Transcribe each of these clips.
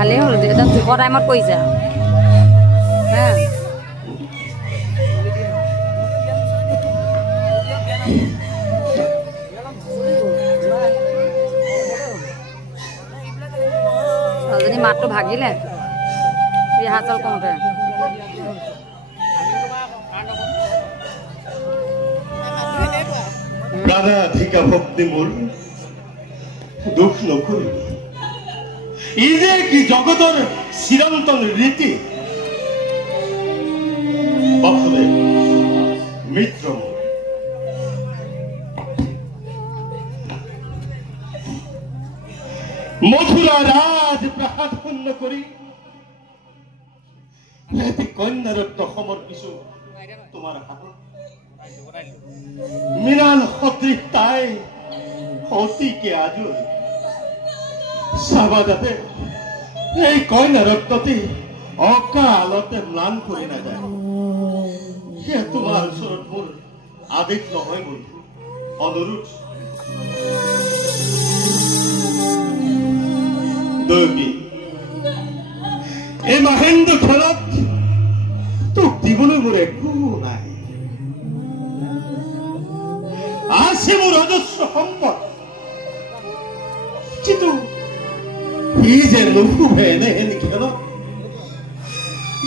ভালেই হ'ল একদম জোখৰ টাইমত কৰিছে হা ছোৱালীজনী মাতটো ভাগিলে ৰিহাৰ্চেল কৰোঁতে প্রাণাধিকা ভক্তি মূল দুঃখ নকরি এই যে কি জগতর চিরন্তন রীতি বাসুদেব মিত্র মথুরা রাজ প্রাধান্য করি কন্যারত্ব সমর্পিছো তোমার হাত মিনাল সদৃশ তাই অতিকে আজুর সাবাদাতে এই কন্যা রক্তটি অকালতে ম্লান করে না যায় সে তোমার ওচৰত মোৰ আদেশ নহয় বন্ধু অনুৰোধ দৈবী এই মহেন্দ্ৰ খেলত তোক দিবলৈ মোৰ একো নাই আছে মোৰ অজস্ৰ সম্পদ কিন্তু এই যে নুশুভে এনেহেন খেলত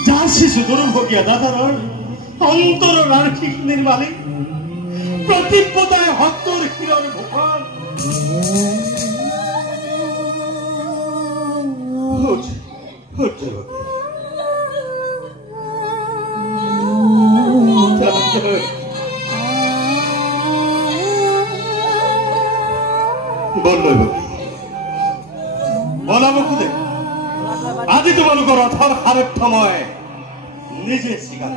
যাৰ শিশু দুৰ্ভগীয়া দাদাৰৰ অন্তৰৰ আৰ্থিক নিৰ্মালী প্ৰতিপদায় হতৰ শিৰৰ ভূষণ বলাবকুদে আজি তোমালোকৰ ৰথৰ সাৰথ্য মই নিজে স্বীকাৰ